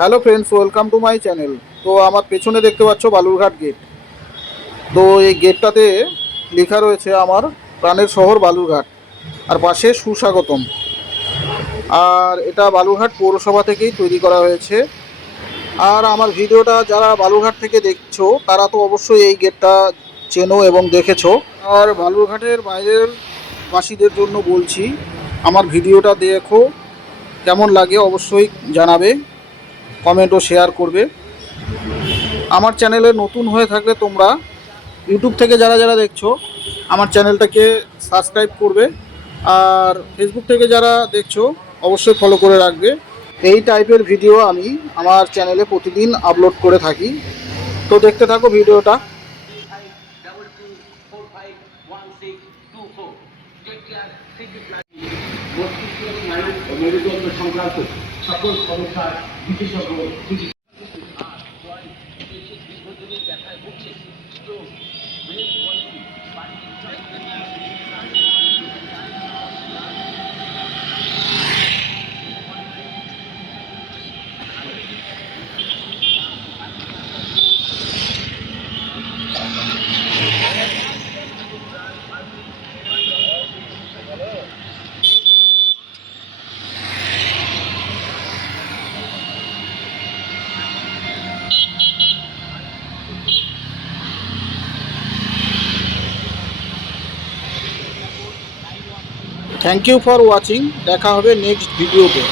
Hello friends, welcome to my channel. তো আমার পেছনে দেখতে পাচ্ছ বালুরঘাট গেট। তো এই গেটটাতে লেখা রয়েছে আমার প্রাণের শহর বালুরঘাট, আর পাশে সুস্বাগতম। আর এটা বালুরঘাট পৌরসভা থেকেই তৈরি করা হয়েছে। আর আমার ভিডিওটা যারা বালুরঘাট থেকে দেখছো তারা তো অবশ্যই এই গেটটা চেনো এবং দেখেছো। আর বালুরঘাটের বাইরের বাসীদের জন্য বলছি, আমার ভিডিওটা দেখো, কেমন লাগে অবশ্যই জানাবে, কমেন্ট ও শেয়ার করবে। আমার চ্যানেলে নতুন হয়ে থাকলে তোমরা ইউটিউব থেকে যারা যারা দেখছো আমার চ্যানেলটাকে সাবস্ক্রাইব করবে, আর ফেসবুক থেকে যারা দেখছো অবশ্যই ফলো করে রাখবে। এই টাইপের ভিডিও আমি আমার চ্যানেলে প্রতিদিন আপলোড করে থাকি। তো দেখতে থাকো ভিডিওটা। মেরুদণ্ড সংক্রান্ত সকল সমস্যার বিশেষজ্ঞ থ্যাংক ইউ ফর ওয়াচিং। দেখা হবে নেক্সট ভিডিওতে।